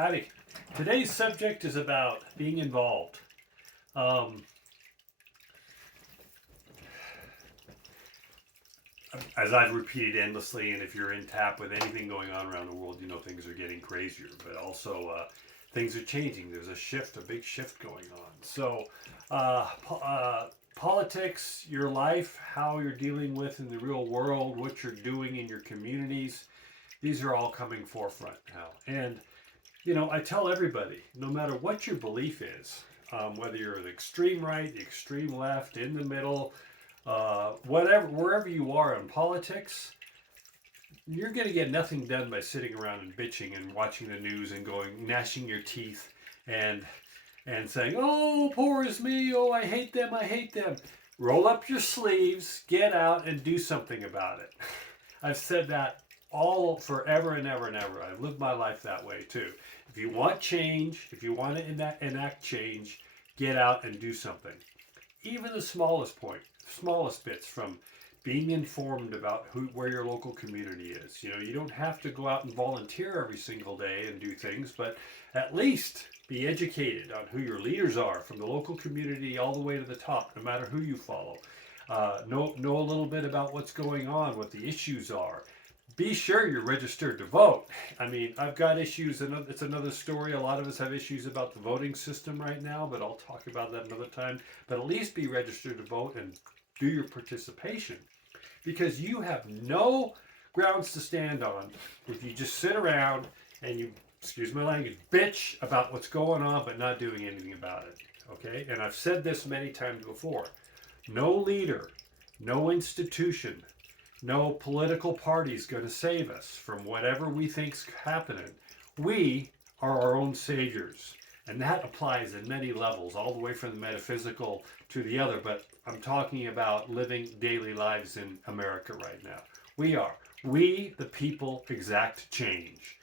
Howdy. Today's subject is about being involved. Um, as I've repeated endlessly, and if you're in tap with anything going on around the world, you know things are getting crazier, but also things are changing. There's a shift, a big shift going on. So, politics, your life, how you're dealing with in the real world, what you're doing in your communities, these are all coming forefront now. And I tell everybody, no matter what your belief is, whether you're the extreme right, the extreme left, in the middle, whatever, wherever you are in politics, you're going to get nothing done by sitting around and bitching and watching the news and going gnashing your teeth and saying, "Oh, poor is me. Oh, I hate them. I hate them." Roll up your sleeves, get out, and do something about it. I've said that all forever and ever and ever. I've lived my life that way too. If you want change, if you want to enact change, get out and do something. Even the smallest bits, from being informed about where your local community is. You don't have to go out and volunteer every single day and do things, but at least be educated on who your leaders are, from the local community all the way to the top, no matter who you follow. Know a little bit about what's going on, what the issues are. Be sure you're registered to vote. I mean, I've got issues, and it's another story. A lot of us have issues about the voting system right now, but I'll talk about that another time. But at least be registered to vote and do your participation, because you have no grounds to stand on if you just sit around and you, excuse my language, bitch about what's going on but not doing anything about it. Okay? And I've said this many times before. No leader, no institution, no political party is going to save us from whatever we think's happening. We are our own saviors. And that applies in many levels, all the way from the metaphysical to the other. But I'm talking about living daily lives in America right now. We, the people, exact change.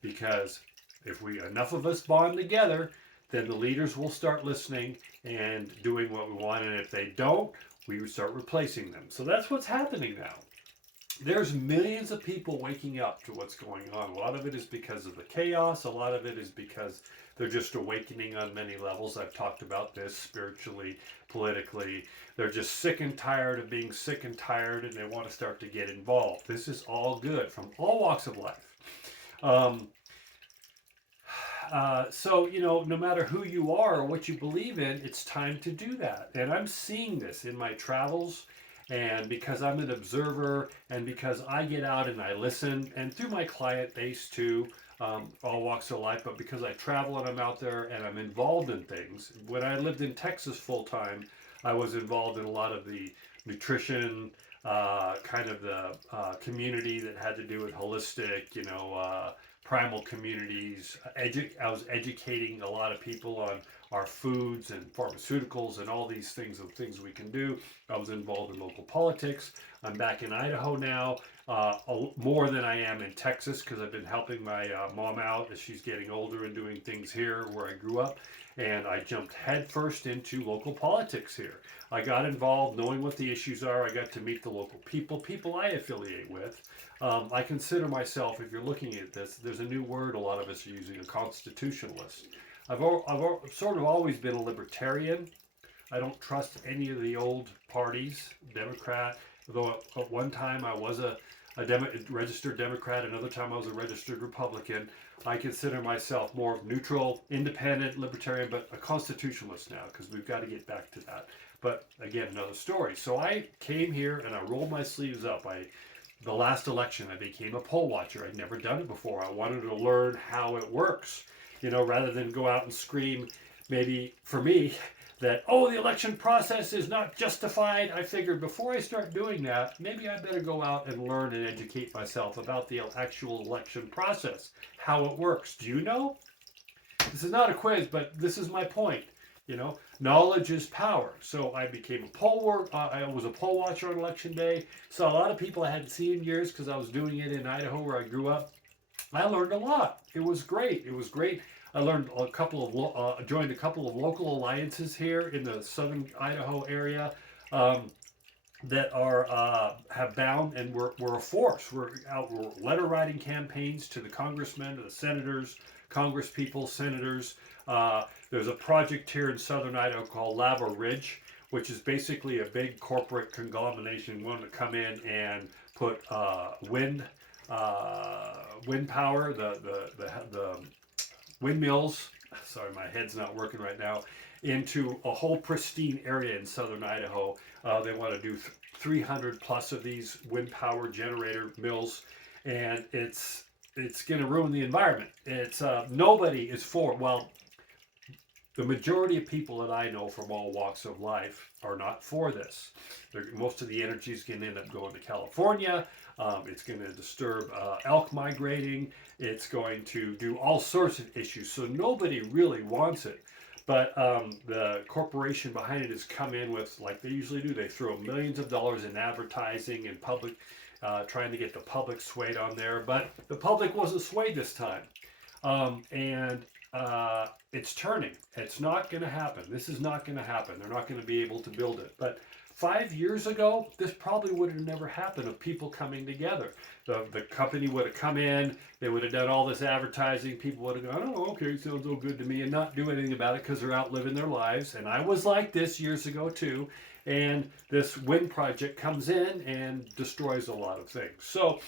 Because if enough of us bond together, then the leaders will start listening and doing what we want. And if they don't, we would start replacing them. So that's what's happening now. There's millions of people waking up to what's going on. A lot of it is because of the chaos. A lot of it is because they're just awakening on many levels. I've talked about this spiritually, politically. They're just sick and tired of being sick and tired, and they want to start to get involved. This is all good from all walks of life. So, no matter who you are or what you believe in, it's time to do that. And I'm seeing this in my travels, and because I'm an observer, and because I get out and I listen, and through my client base too, all walks of life, but because I travel and I'm out there and I'm involved in things. When I lived in Texas full time, I was involved in a lot of the nutrition, kind of the community that had to do with holistic, primal communities. I was educating a lot of people on our foods and pharmaceuticals and all these things and things we can do. I was involved in local politics. I'm back in Idaho now, more than I am in Texas, because I've been helping my mom out as she's getting older and doing things here where I grew up. And I jumped headfirst into local politics here. I got involved knowing what the issues are. I got to meet the local people I affiliate with. I consider myself, if you're looking at this, there's a new word a lot of us are using, a constitutionalist. I've sort of always been a libertarian. I don't trust any of the old parties, Democrat, though at one time I was a registered Democrat, another time I was a registered Republican. I consider myself more neutral, independent, libertarian, but a constitutionalist now, because we've got to get back to that. But again, another story. So I came here and I rolled my sleeves up. The last election, I became a poll watcher. I'd never done it before. I wanted to learn how it works, rather than go out and scream, maybe for me, that, oh, the election process is not justified. I figured before I start doing that, maybe I better go out and learn and educate myself about the actual election process, how it works. Do you know? This is not a quiz, but this is my point. Knowledge is power. So I became I was a poll watcher on election day. Saw a lot of people I hadn't seen in years because I was doing it in Idaho where I grew up. I learned a lot. It was great. I learned joined a couple of local alliances here in the southern Idaho area. that are have bound, and we're a force. We're letter writing campaigns to the congressmen, to the senators, congress people, senators. There's a project here in southern Idaho called Lava Ridge, which is basically a big corporate conglomeration wanting to come in and put wind power, the windmills. Sorry, my head's not working right now. Into a whole pristine area in southern Idaho. They want to do 300 plus of these wind power generator mills, and it's going to ruin the environment. It's nobody is for. Well, the majority of people that I know from all walks of life are not for this. Most of the energy is going to end up going to California. It's going to disturb elk migrating. It's going to do all sorts of issues. So nobody really wants it. But the corporation behind it has come in with, like they usually do, they throw millions of dollars in advertising and public, trying to get the public swayed on there. But the public wasn't swayed this time. And it's turning. It's not going to happen. This is not going to happen. They're not going to be able to build it. But 5 years ago, this probably would have never happened of people coming together. The company would have come in, they would have done all this advertising, people would have gone, oh, okay, sounds all good to me, and not do anything about it because they're out living their lives. And I was like this years ago too. And this wind project comes in and destroys a lot of things. So,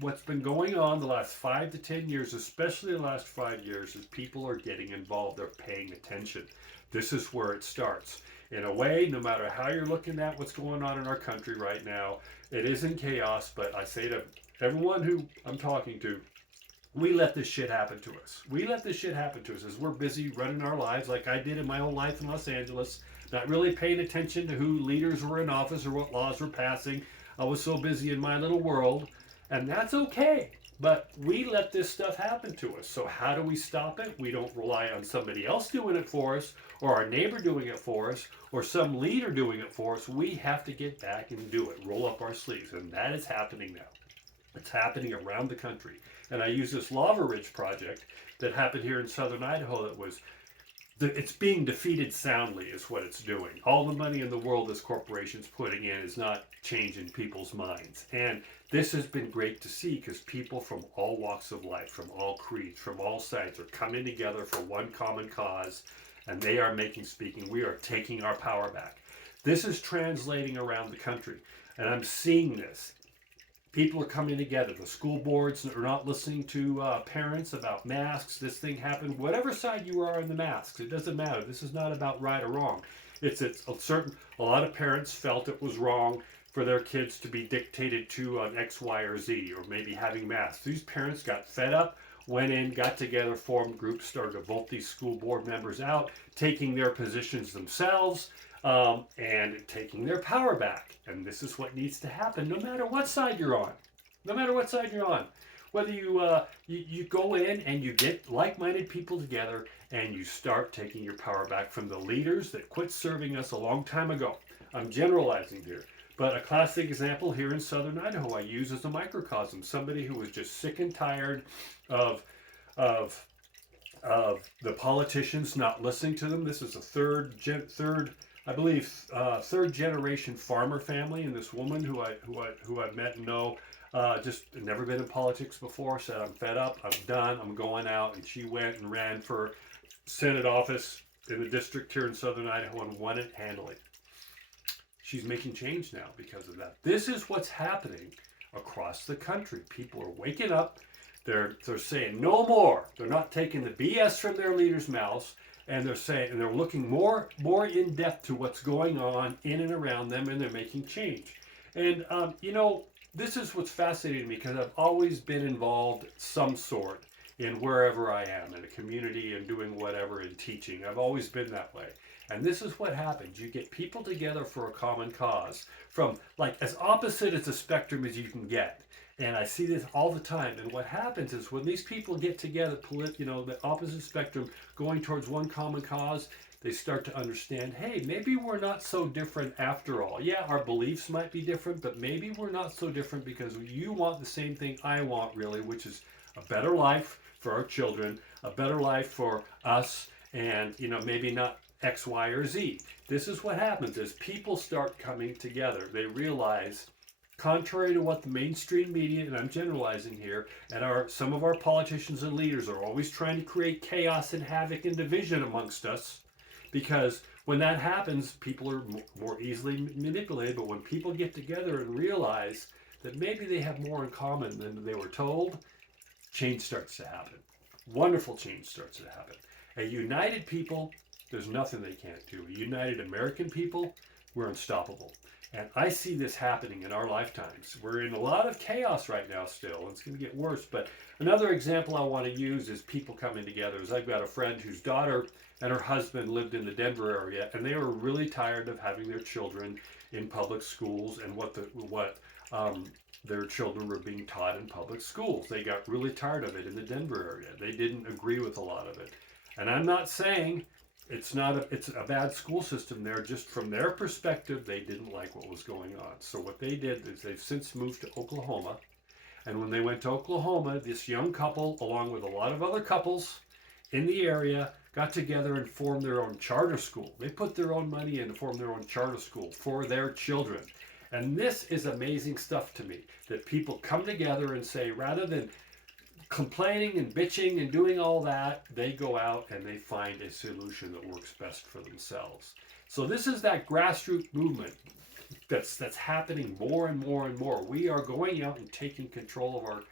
what's been going on the last 5 to 10 years, especially the last 5 years, is people are getting involved. They're paying attention. This is where it starts. In a way, no matter how you're looking at what's going on in our country right now, it is in chaos. But I say to everyone who I'm talking to, we let this shit happen to us. We let this shit happen to us as we're busy running our lives like I did in my whole life in Los Angeles, not really paying attention to who leaders were in office or what laws were passing. I was so busy in my little world, and that's okay. But we let this stuff happen to us. So how do we stop it? We don't rely on somebody else doing it for us, or our neighbor doing it for us, or some leader doing it for us. We have to get back and do it. Roll up our sleeves. And that is happening now. It's happening around the country. And I use this Lava Ridge project that happened here in southern Idaho that was, it's being defeated soundly is what it's doing. All the money in the world this corporation's putting in is not changing people's minds. And this has been great to see because people from all walks of life, from all creeds, from all sides are coming together for one common cause, and they are speaking. We are taking our power back. This is translating around the country, and I'm seeing this. People are coming together. The school boards are not listening to parents about masks. This thing happened. Whatever side you are on the masks, it doesn't matter. This is not about right or wrong. It's a lot of parents felt it was wrong for their kids to be dictated to on X, Y, or Z, or maybe having masks. These parents got fed up, went in, got together, formed groups, started to vote these school board members out, taking their positions themselves, and taking their power back. And this is what needs to happen no matter what side you're on. No matter what side you're on. Whether you go in and you get like-minded people together and you start taking your power back from the leaders that quit serving us a long time ago. I'm generalizing here. But a classic example here in southern Idaho I use as a microcosm. Somebody who was just sick and tired of of the politicians not listening to them. This is a third generation farmer family, and this woman who I met and know, just never been in politics before, said, I'm fed up, I'm done, I'm going out. And she went and ran for Senate office in the district here in southern Idaho and won it handily. She's making change now because of that. This is what's happening across the country. People are waking up. They're saying no more. They're not taking the BS from their leaders' mouths, and they're looking more in depth to what's going on in and around them, and they're making change. And this is what's fascinating to me because I've always been involved some sort in wherever I am in a community and doing whatever in teaching. I've always been that way. And this is what happens. You get people together for a common cause from like as opposite as a spectrum as you can get. And I see this all the time. And what happens is when these people get together, the opposite spectrum going towards one common cause, they start to understand, hey, maybe we're not so different after all. Yeah, our beliefs might be different, but maybe we're not so different because you want the same thing I want really, which is a better life for our children, a better life for us, and maybe not X, Y, or Z. This is what happens as people start coming together. They realize, contrary to what the mainstream media, and I'm generalizing here, and some of our politicians and leaders are always trying to create chaos and havoc and division amongst us, because when that happens, people are more easily manipulated. But when people get together and realize that maybe they have more in common than they were told, change starts to happen. Wonderful change starts to happen. A united people, there's nothing they can't do. A united American people, we're unstoppable. And I see this happening in our lifetimes. We're in a lot of chaos right now still, and it's going to get worse. But another example I want to use is people coming together. Is I've got a friend whose daughter and her husband lived in the Denver area, and they were really tired of having their children in public schools and what their children were being taught in public schools. They got really tired of it in the Denver area. They didn't agree with a lot of it. And I'm not saying it's a bad school system there. Just from their perspective, they didn't like what was going on. So what they did is they've since moved to Oklahoma. And when they went to Oklahoma, this young couple, along with a lot of other couples in the area, got together and formed their own charter school. They put their own money in to form their own charter school for their children. And this is amazing stuff to me, that people come together and say, rather than complaining and bitching and doing all that, they go out and they find a solution that works best for themselves. So this is that grassroots movement that's happening more and more and more. We are going out and taking control of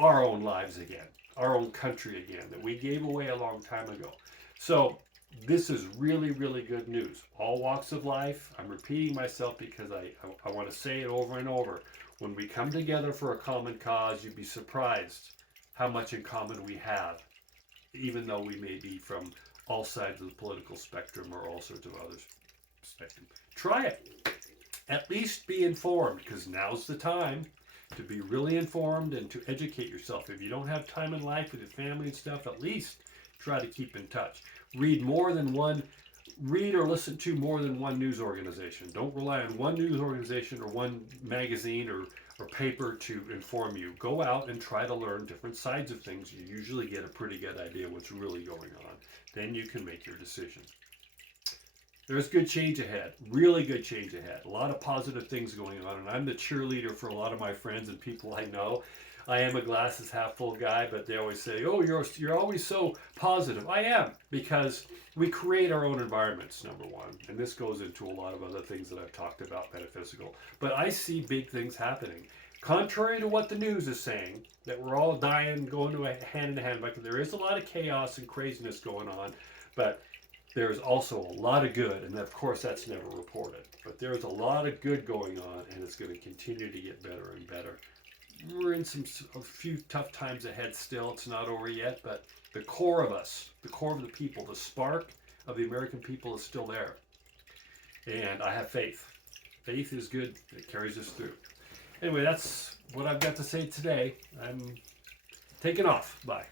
our own lives again, our own country again, that we gave away a long time ago. So this is really, really good news. All walks of life. I'm repeating myself because I want to say it over and over. When we come together for a common cause, you'd be surprised how much in common we have, even though we may be from all sides of the political spectrum or all sorts of other spectrum. Try it. At least be informed, because now's the time to be really informed and to educate yourself. If you don't have time in life with your family and stuff, at least try to keep in touch. Read or listen to more than one news organization. Don't rely on one news organization or one magazine or paper to inform you. Go out and try to learn different sides of things. You usually get a pretty good idea what's really going on. Then you can make your decision. There's good change ahead, really good change ahead. A lot of positive things going on, and I'm the cheerleader for a lot of my friends and people I know. I am a glasses half full guy, but they always say, "Oh, you're always so positive." I am, because we create our own environments, number one, and this goes into a lot of other things that I've talked about, metaphysical. But I see big things happening, contrary to what the news is saying, that we're all dying, going to a hand in hand. But there is a lot of chaos and craziness going on, but there's also a lot of good, and of course that's never reported. But there's a lot of good going on, and it's going to continue to get better and better. We're in a few tough times ahead still. It's not over yet, but the core of us, the core of the people, the spark of the American people is still there. And I have faith. Faith is good. It carries us through. Anyway, that's what I've got to say today. I'm taking off. Bye.